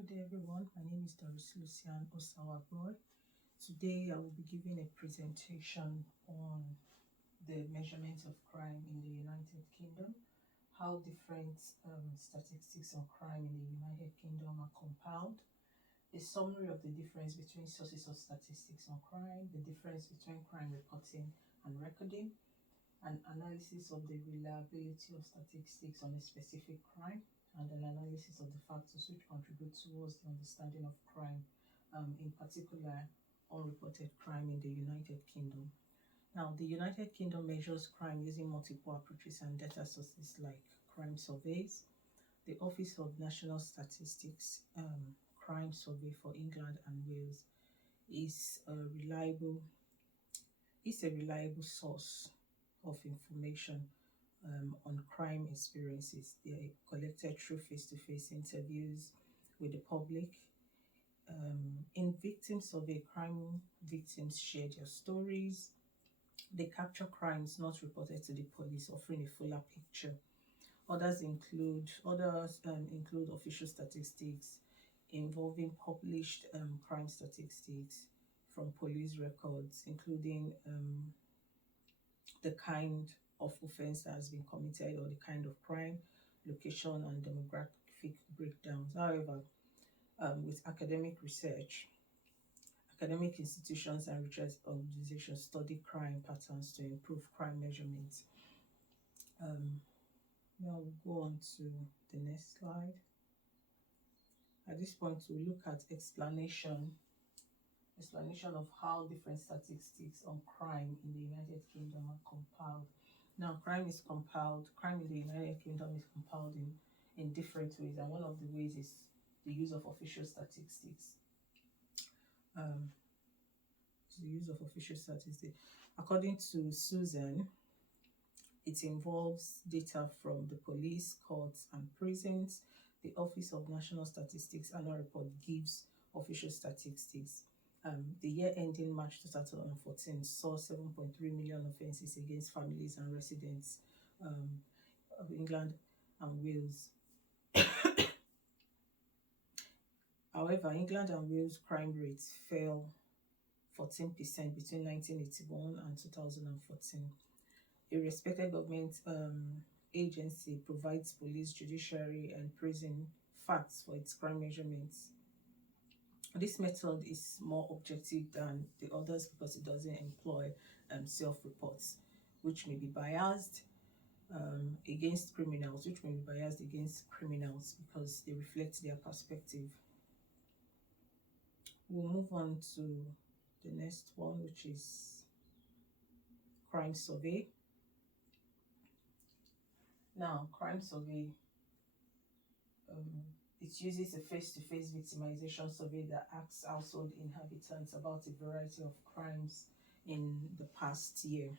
Good day everyone, my name is Doris Lucian Osawaboy. Today I will be giving a presentation on the measurement of crime in the United Kingdom, how different statistics on crime in the United Kingdom are compiled, a summary of the difference between sources of statistics on crime, the difference between crime reporting and recording, an analysis of the reliability of statistics on a specific crime, and an analysis of the factors which contribute towards the understanding of crime, in particular unreported crime in the United Kingdom. Now, the United Kingdom measures crime using multiple approaches and data sources like crime surveys. The Office of National Statistics Crime Survey for England and Wales is a reliable source of information on crime experiences. They are collected through face-to-face interviews with the public. In victim survey, crime victims share their stories. They capture crimes not reported to the police, offering a fuller picture. Others include official statistics involving published crime statistics from police records, including the kind of offense that has been committed or the kind of crime, location, and demographic breakdowns. However, with academic research, academic institutions and research organizations study crime patterns to improve crime measurements. Now we'll go on to the next slide. At this point, we'll look at explanation of how different statistics on crime in the United Kingdom are compiled. Now, crime in the United Kingdom is compiled in different ways, and one of the ways is the use of official statistics. According to Susan, it involves data from the police, courts, and prisons. The Office of National Statistics annual report gives official statistics. The year ending March 2014 saw 7.3 million offences against families and residents of England and Wales. However, England and Wales crime rates fell 14% between 1981 and 2014. A respected government agency provides police, judiciary, and prison facts for its crime measurements. This method is more objective than the others because it doesn't employ self-reports, which may be biased against criminals, because they reflect their perspective. We'll move on to the next one, which is crime survey. Now, crime survey, it uses a face-to-face victimization survey that asks household inhabitants about a variety of crimes in the past year.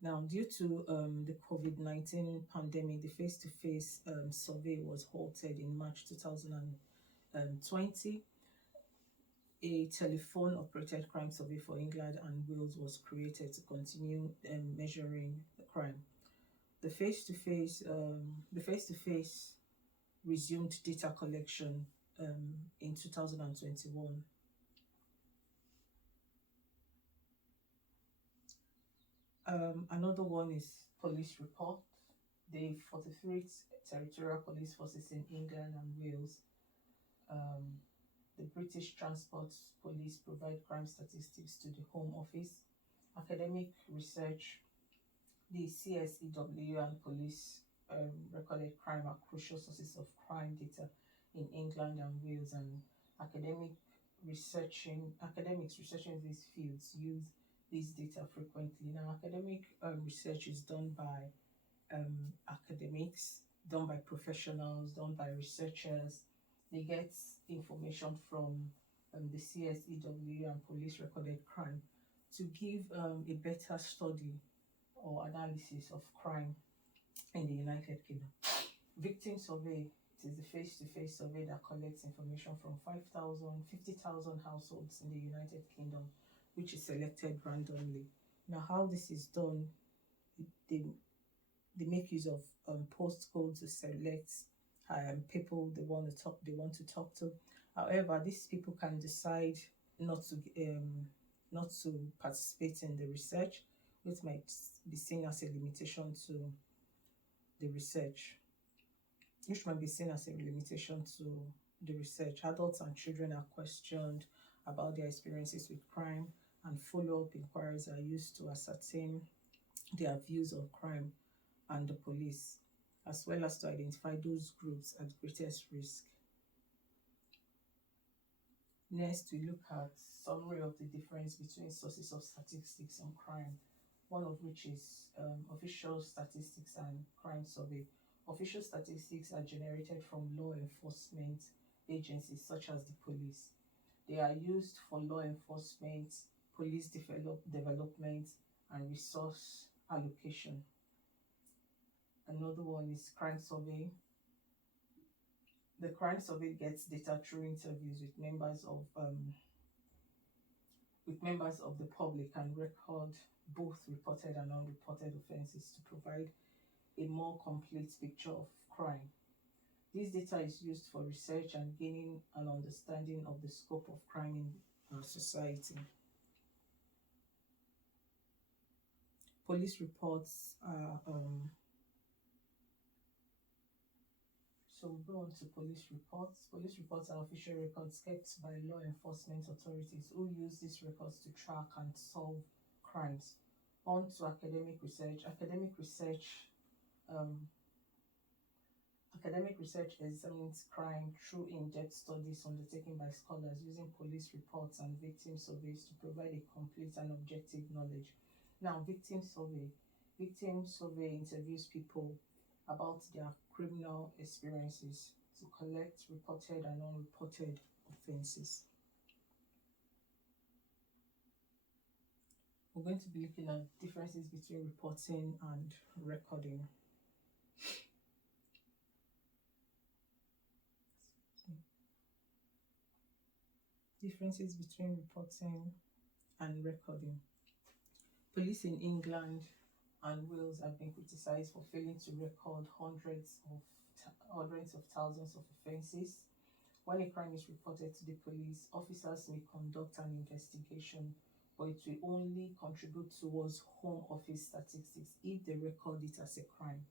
Now, due to the COVID-19 pandemic, the face-to-face survey was halted in March 2020. A telephone-operated crime survey for England and Wales was created to continue measuring the crime. The face-to-face resumed data collection in 2021. Another one is police report. The 43rd Territorial Police Forces in England and Wales, the British Transport Police provide crime statistics to the Home Office. Academic research, the CSEW and police recorded crime are crucial sources of crime data in England and Wales, and academics researching these fields use these data frequently. Now, academic research is done by academics, done by professionals, done by researchers. They get information from the CSEW and police recorded crime to give a better study or analysis of crime in the United Kingdom. Victim survey, it is a face-to-face survey that collects information from 50,000 households in the United Kingdom, which is selected randomly. Now, how this is done, they make use of postcodes to select people they want to talk to. However, these people can decide not to not to participate in the research, which might be seen as a limitation to the research, which might be seen as a limitation to the research. Adults and children are questioned about their experiences with crime, and follow-up inquiries are used to ascertain their views on crime and the police, as well as to identify those groups at greatest risk. Next, we look at summary of the difference between sources of statistics on crime, one of which is official statistics and crime survey. Official statistics are generated from law enforcement agencies such as the police. They are used for law enforcement, police development, and resource allocation. Another one is crime survey. The crime survey gets data through interviews with members of the public and record both reported and unreported offences to provide a more complete picture of crime. This data is used for research and gaining an understanding of the scope of crime in our society. Police reports are So we go on to police reports. Police reports are official records kept by law enforcement authorities who use these records to track and solve crimes. On to academic research. Academic research examines crime through in-depth studies undertaken by scholars using police reports and victim surveys to provide a complete and objective knowledge. Now, victim survey. Victim survey interviews people about their criminal experiences to collect reported and unreported offences. We're going to be looking at differences between reporting and recording. Differences between reporting and recording. Police in England and Wales have been criticised for failing to record hundreds of thousands of offences. When a crime is reported to the police, officers may conduct an investigation, but it will only contribute towards Home Office statistics if they record it as a crime.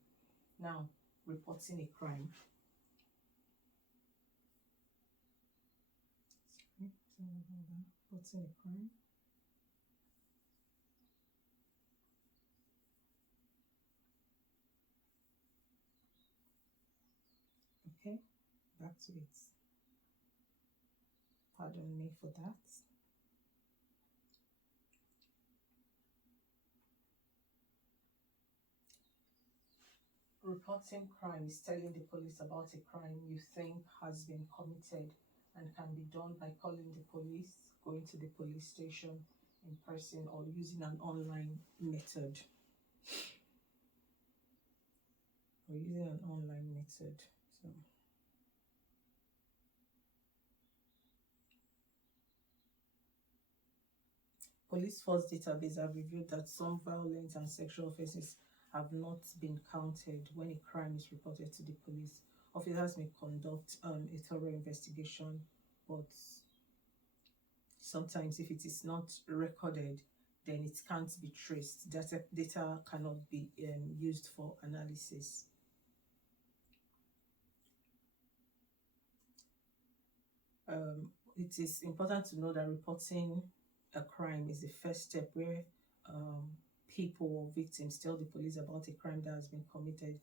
Now, reporting a crime. Reporting a crime. Okay, back to it. Pardon me for that. Reporting crime is telling the police about a crime you think has been committed and can be done by calling the police, going to the police station in person, or using an online method. So Police Force database have revealed that some violent and sexual offences have not been counted when a crime is reported to the police. Officers may conduct a thorough investigation, but sometimes if it is not recorded, then it can't be traced. Data cannot be used for analysis. It is important to know that reporting a crime is the first step where people or victims tell the police about a crime that has been committed.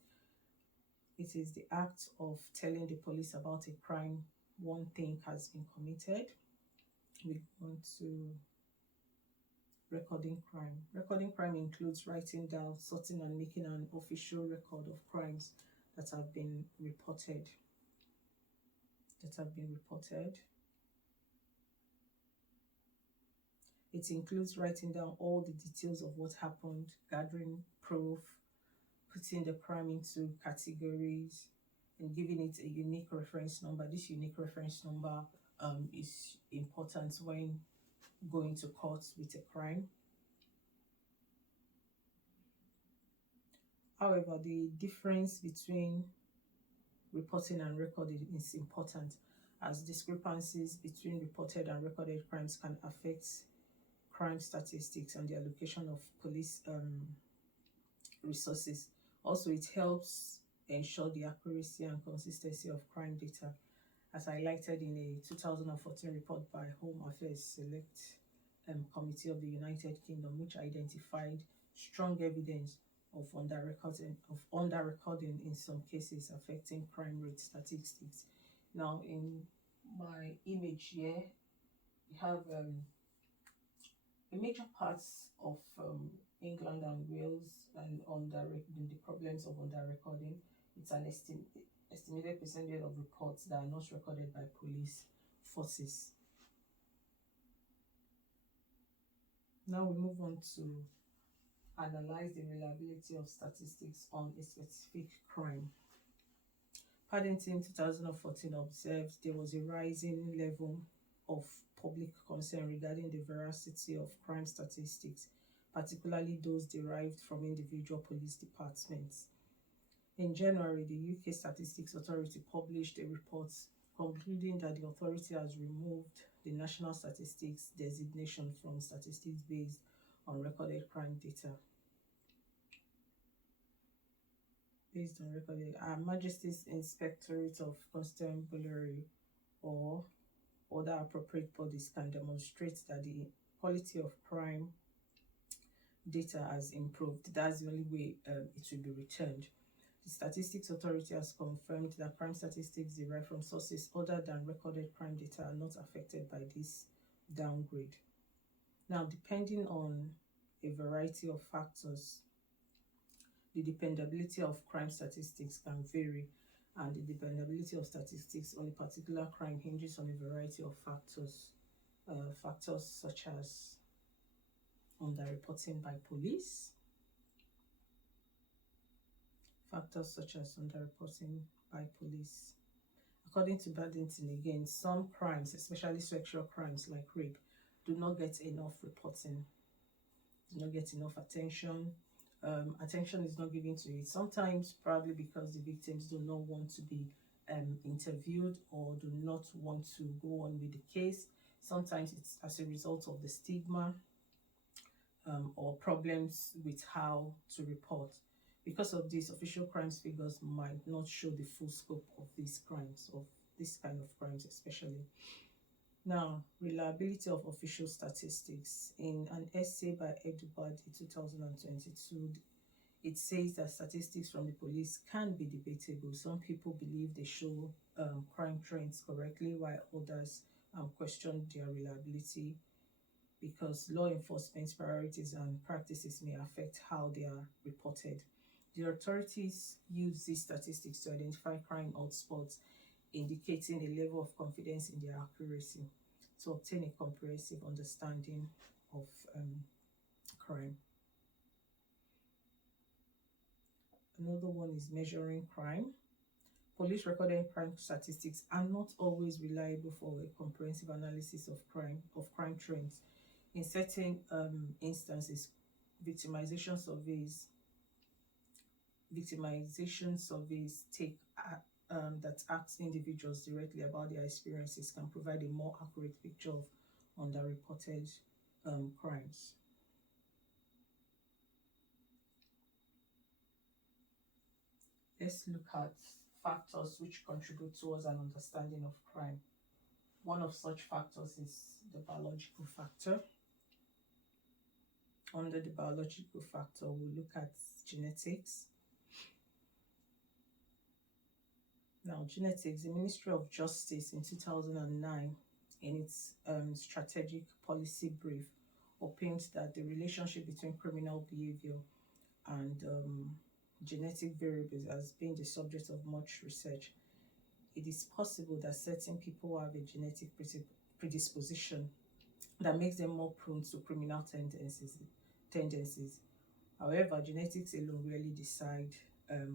It is the act of telling the police about a crime one thing has been committed. We want to recording crime. Recording crime includes writing down, sorting, and making an official record of crimes that have been reported. It includes writing down all the details of what happened, gathering proof, putting the crime into categories, and giving it a unique reference number. This unique reference number is important when going to court with a crime. However, the difference between reporting and recording is important, as discrepancies between reported and recorded crimes can affect crime statistics and the allocation of police resources. Also, it helps ensure the accuracy and consistency of crime data, as highlighted in a 2014 report by Home Affairs Select Committee of the United Kingdom, which identified strong evidence of underrecording in some cases affecting crime rate statistics. Now, in my image here, we have the major parts of England and Wales and the problems of underrecording. It's an estimated percentage of reports that are not recorded by police forces. Now we move on to analyze the reliability of statistics on a specific crime. Paddington 2014 observed there was a rising level of public concern regarding the veracity of crime statistics, particularly those derived from individual police departments. In January, the UK Statistics Authority published a report concluding that the authority has removed the National Statistics designation from statistics based on recorded crime data. Based on recorded, Her Majesty's Inspectorate of Constabulary or other appropriate bodies can demonstrate that the quality of crime data has improved. That's the only way it will be returned. The Statistics Authority has confirmed that crime statistics derived from sources other than recorded crime data are not affected by this downgrade. Now, depending on a variety of factors, the dependability of crime statistics can vary, and the dependability of statistics on a particular crime hinges on a variety of factors. Factors such as underreporting by police, According to Paddington, again, some crimes, especially sexual crimes like rape, do not get enough reporting, do not get enough attention. Attention is not given to it. Sometimes, probably because the victims do not want to be interviewed or do not want to go on with the case. Sometimes it's as a result of the stigma or problems with how to report. Because of this, official crimes figures might not show the full scope of these crimes, of this kind of crimes especially. Now, reliability of official statistics. In an essay by Edubad in 2022, it says that statistics from the police can be debatable. Some people believe they show crime trends correctly, while others question their reliability because law enforcement priorities and practices may affect how they are reported. The authorities use these statistics to identify crime hotspots, indicating a level of confidence in their accuracy to obtain a comprehensive understanding of crime. Another one is measuring crime. Police recorded crime statistics are not always reliable for a comprehensive analysis of crime trends. In certain instances, victimization surveys take that ask individuals directly about their experiences can provide a more accurate picture of underreported crimes. Let's look at factors which contribute towards an understanding of crime. One of such factors is the biological factor. Under the biological factor, we'll look at genetics. Now, genetics, the Ministry of Justice in 2009, in its strategic policy brief, opined that the relationship between criminal behavior and genetic variables has been the subject of much research. It is possible that certain people have a genetic predisposition that makes them more prone to criminal tendencies. However, genetics alone rarely decide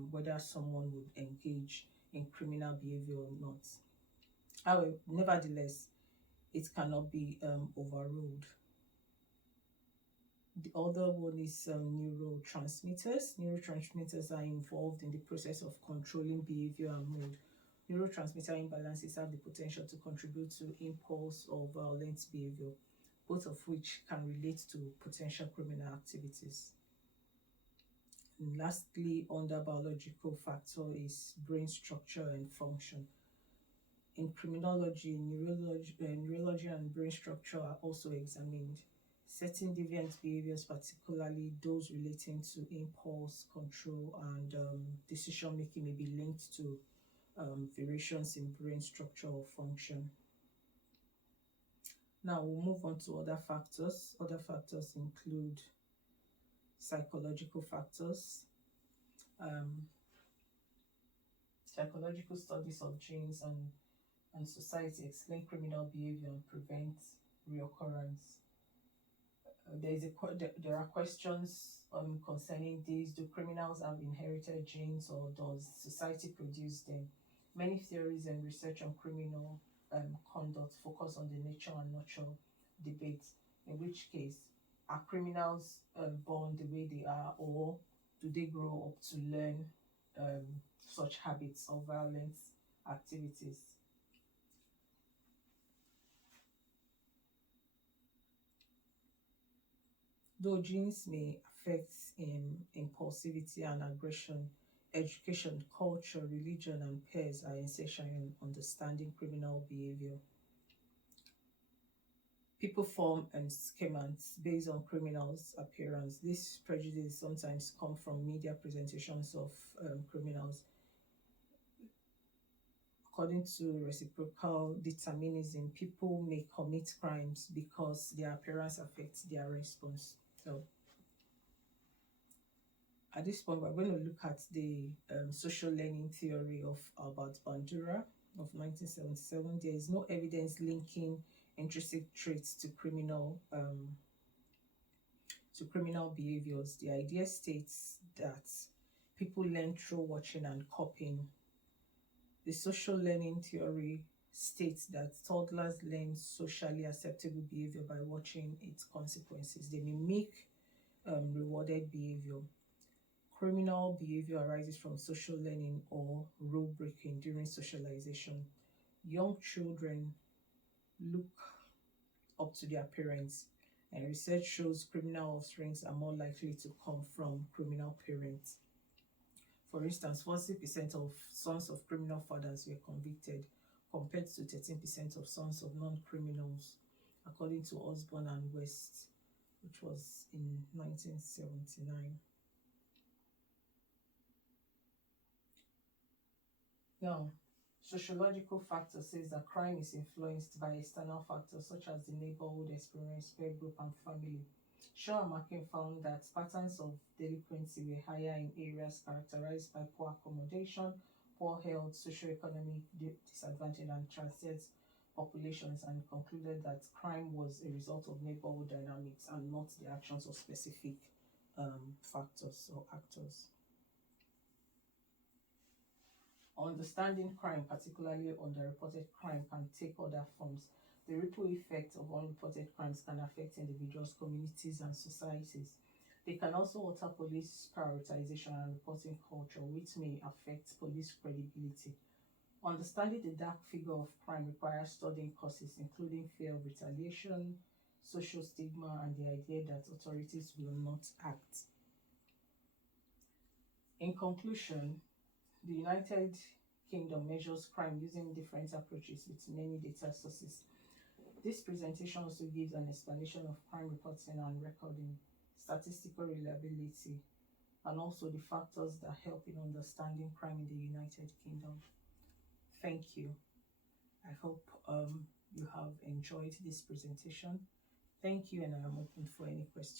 whether someone would engage in criminal behavior or not. However, nevertheless, it cannot be overruled. The other one is neurotransmitters. Neurotransmitters are involved in the process of controlling behavior and mood. Neurotransmitter imbalances have the potential to contribute to impulse or violent behavior, both of which can relate to potential criminal activities. And lastly, under biological factor is brain structure and function. In criminology, neurology and brain structure are also examined. Certain deviant behaviors, particularly those relating to impulse control and decision making, may be linked to variations in brain structure or function. Now we'll move on to other factors. Other factors include psychological factors. Psychological studies of genes and society explain criminal behavior and prevent reoccurrence. There are questions concerning these. Do criminals have inherited genes, or does society produce them? Many theories and research on criminal conduct focus on the nature and nurture debate, in which case, are criminals born the way they are, or do they grow up to learn such habits or violent activities? Though genes may affect impulsivity and aggression, education, culture, religion, and peers are essential in understanding criminal behavior. People form schemas based on criminals' appearance. This prejudice sometimes comes from media presentations of criminals. According to reciprocal determinism, people may commit crimes because their appearance affects their response. So, at this point, we're going to look at the social learning theory of Albert Bandura of 1977. There is no evidence linking intrinsic traits to criminal behaviors. The idea states that people learn through watching and copying. The social learning theory states that toddlers learn socially acceptable behavior by watching its consequences. They mimic rewarded behavior. Criminal behavior arises from social learning or rule breaking during socialization. Young children look up to their parents, and research shows criminal offsprings are more likely to come from criminal parents. For instance, 40% of sons of criminal fathers were convicted, compared to 13% of sons of non-criminals, according to Osborne and West, which was in 1979. Now, sociological factor says that crime is influenced by external factors such as the neighborhood experience, peer group, and family. Shaw and Macken found that patterns of delinquency were higher in areas characterized by poor accommodation, poor health, socioeconomic disadvantage, and transient populations, and concluded that crime was a result of neighborhood dynamics and not the actions of specific factors or actors. Understanding crime, particularly underreported crime, can take other forms. The ripple effect of unreported crimes can affect individuals, communities, and societies. They can also alter police prioritization and reporting culture, which may affect police credibility. Understanding the dark figure of crime requires studying causes, including fear of retaliation, social stigma, and the idea that authorities will not act. In conclusion, the United Kingdom measures crime using different approaches with many data sources. This presentation also gives an explanation of crime reporting and recording, statistical reliability, and also the factors that help in understanding crime in the United Kingdom. Thank you. I hope you have enjoyed this presentation. Thank you, and I am open for any questions.